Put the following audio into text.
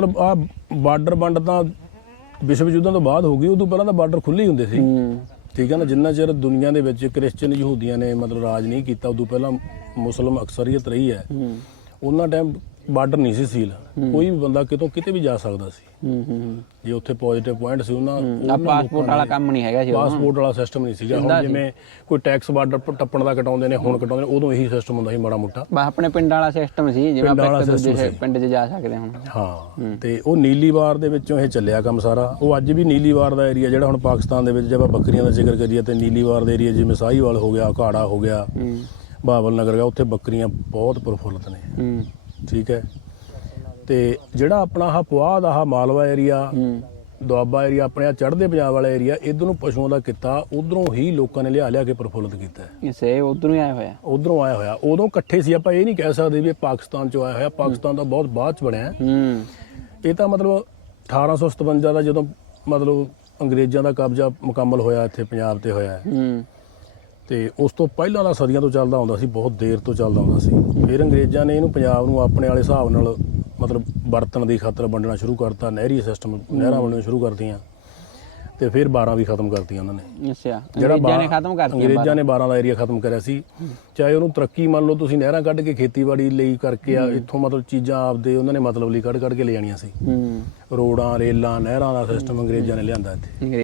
ਮਤਲਬ ਆ ਬਾਰਡਰ ਵੰਡ ਤਾਂ ਵਿਸ਼ਵ ਯੁੱਧਾਂ ਤੋਂ ਬਾਅਦ ਹੋ ਗਈ ਉਦੋਂ ਪਹਿਲਾਂ ਤਾਂ ਬਾਰਡਰ ਖੁੱਲੇ ਹੀ ਹੁੰਦੇ ਸੀ। ਠੀਕ ਹੈ ਨਾ ਜਿੰਨਾ ਚਿਰ ਦੁਨੀਆ ਦੇ ਵਿੱਚ ਕ੍ਰਿਸਚੀਅਨ ਯਹੂਦੀਆਂ ਨੇ ਮਤਲਬ ਰਾਜ ਨਹੀਂ ਕੀਤਾ ਉਦੋਂ ਪਹਿਲਾਂ ਮੁਸਲਮ ਅਕਸਰੀਅਤ ਰਹੀ ਹੂੰ। ਉਹਨਾਂ ਟਾਈਮ ਬਾਰਡਰ ਨਹੀਂ ਸੀ ਸੀਲ। ਕੋਈ ਵੀ ਬੰਦਾ ਕਿਤੋਂ ਕਿਤੇ ਵੀ ਜਾ ਸਕਦਾ ਸੀ। ਹੂੰ ਹੂੰ ਜੇ ਉੱਥੇ ਪੋਜ਼ਿਟਿਵ ਪੁਆਇੰਟ ਸੀ ਉਹਨਾਂ ਆ ਪਾਸਪੋਰਟ ਵਾਲਾ ਕੰਮ ਨਹੀਂ ਹੈਗਾ ਸੀ ਉਦੋਂ। ਪਾਸਪੋਰਟ ਵਾਲਾ ਸਿਸਟਮ ਨਹੀਂ ਸੀਗਾ। ਹੁਣ ਜਿਵੇਂ ਕੋਈ ਟੈਕਸ ਬਾਰਡਰ ਟੱਪਣ ਦਾ ਕਟਾਉਂਦੇ ਨੇ ਹੁਣ ਕਟਾਉਂਦੇ ਨੇ ਉਦੋਂ ਇਹੀ ਸਿਸਟਮ ਹੁੰਦਾ ਸੀ ਮਾੜਾ ਮੋਟਾ। ਬਸ ਆਪਣੇ ਪਿੰਡ ਵਾਲਾ ਸਿਸਟਮ ਸੀ ਜਿਵੇਂ ਆਪਾਂ ਇੱਕ ਦੂਜੇ। ਪਿੰਡ 'ਚ ਜਾ ਸਕਦੇ ਹੁਣ। ਹਾਂ ਤੇ ਉਹ ਨੀਲੀਵਾਰ ਦੇ ਵਿੱਚੋਂ ਇਹ ਚੱਲਿਆ ਕੰਮ ਸਾਰਾ। ਉਹ ਅੱਜ ਵੀ ਨੀਲੀਵਾਰ ਦਾ ਏਰੀਆ ਜਿਹੜਾ ਹੁਣ ਪਾਕਿਸਤਾਨ ਦੇ ਵਿੱਚ ਜੇ ਆਪਾਂ ਬੱਕਰੀਆਂ ਦਾ ਜ਼ਿਕਰ ਕਰੀਏ ਤੇ ਨੀਲੀਵਾਰ ਦੇ ਏਰੀਆ ਜਿਵੇਂ ਸਾਹੀਵਾਲ ਹੋ ਗਿਆ ਘਾੜਾ ਹੋ ਗਿਆ ਬਾਬਲ ਨਗਰ ਗਿਆ ਉੱਥੇ ਬੱਕਰੀਆਂ ਬਹੁਤ ਪ੍ਰਫੁੱਲਤ ਨੇ। ਹੂੰ। ਠੀਕ ਹੈ। ਤੇ ਜਿਹੜਾ ਆਪਣਾ ਆਹ ਪੁਆਧ ਆਹ ਮਾਲਵਾ ਏਰੀਆ ਦੁਆਬਾ ਏਰੀਆ ਆਪਣੇ ਆ ਚੜ੍ਹਦੇ ਪੰਜਾਬ ਵਾਲਾ ਏਰੀਆ ਇਧਰ ਨੂੰ ਪਸ਼ੂਆਂ ਦਾ ਕੀਤਾ ਉਧਰੋਂ ਹੀ ਲੋਕਾਂ ਨੇ ਲਿਆ ਲਿਆ ਕੇ ਪ੍ਰਫੁੱਲਤ ਕੀਤਾ ਹੈ। ਇਹ ਸੇ ਉਧਰੋਂ ਹੀ ਆਇਆ ਹੋਇਆ। ਉਧਰੋਂ ਆਇਆ ਹੋਇਆ। ਉਦੋਂ ਇਕੱਠੇ ਸੀ ਆਪਾਂ ਇਹ ਨਹੀਂ ਕਹਿ ਸਕਦੇ ਵੀ ਇਹ ਪਾਕਿਸਤਾਨ ਚੋਂ ਆਇਆ ਹੋਇਆ। ਪਾਕਿਸਤਾਨ ਤਾਂ ਬਹੁਤ ਬਾਅਦ ਚ ਬਣਿਆ। ਹੈ। ਹੂੰ ਇਹ ਤਾਂ ਮਤਲਬ 1857 ਦਾ ਜਦੋਂ ਮਤਲਬ ਅੰਗਰੇਜ਼ਾਂ ਦਾ ਕਬਜ਼ਾ ਮੁਕੰਮਲ ਹੋਇਆ ਇੱਥੇ ਪੰਜਾਬ ਤੇ ਹੋਇਆ ਹੈ। ਹੂੰ। ਤੇ ਉਸ ਤੋਂ ਪਹਿਲਾਂ ਦਾ ਸਦੀਆਂ ਤੋਂ ਚੱਲਦਾ ਆਉਂਦਾ ਸੀ ਬਹੁਤ ਦੇਰ ਤੋਂ ਚੱਲਦਾ ਆਉਂਦਾ ਸੀ। ਫਿਰ ਅੰਗਰੇਜ਼ਾਂ ਨੇ ਇਹਨੂੰ ਪੰਜਾਬ ਨੂੰ ਆਪਣੇ ਵਾਲੇ ਹਿਸਾਬ ਨਾਲ ਮਤਲਬ ਵਰਤਣ ਦੀ ਖਾਤਰ ਵੰਡਣਾ ਸ਼ੁਰੂ ਕਰਤਾ ਨਹਿਰੀ ਸਿਸਟਮ ਨਹਿਰਾਂ ਵੰਡਣੀਆਂ ਸ਼ੁਰੂ ਕਰਤੀਆਂ ਤੇ ਫਿਰ 12 ਵੀ ਖਤਮ ਕਰਤੀਆਂ ਉਹਨਾਂ ਨੇ। ਅੱਛਾ ਜਿਹੜਾ ਅੰਗਰੇਜ਼ਾਂ ਨੇ ਖਤਮ ਕਰਤੀ ਅੰਗਰੇਜ਼ਾਂ ਨੇ 12 ਦਾ ਏਰੀਆ ਖਤਮ ਕਰਿਆ ਸੀ। ਚਾਹੇ ਉਹਨੂੰ ਤਰੱਕੀ ਮੰਨ ਲਓ ਤੁਸੀਂ ਨਹਿਰਾਂ ਕੱਢ ਕੇ ਖੇਤੀਬਾੜੀ ਲਈ ਕਰਕੇ ਆ ਇੱਥੋਂ ਮਤਲਬ ਚੀਜ਼ਾਂ ਆਪਦੇ ਉਹਨਾਂ ਨੇ ਮਤਲਬ ਲਈ ਕੱਢ ਕੱਢ ਕੇ ਲੈ ਜਾਣੀਆਂ ਸੀ। ਹੂੰ। ਰੋਡਾਂ ਰੇਲਾਂ ਨਹਿਰਾਂ ਦਾ ਸਿਸਟਮ ਅੰਗਰੇਜ਼ਾਂ ਨੇ ਲਿਆਂਦਾ ਇੱਥੇ।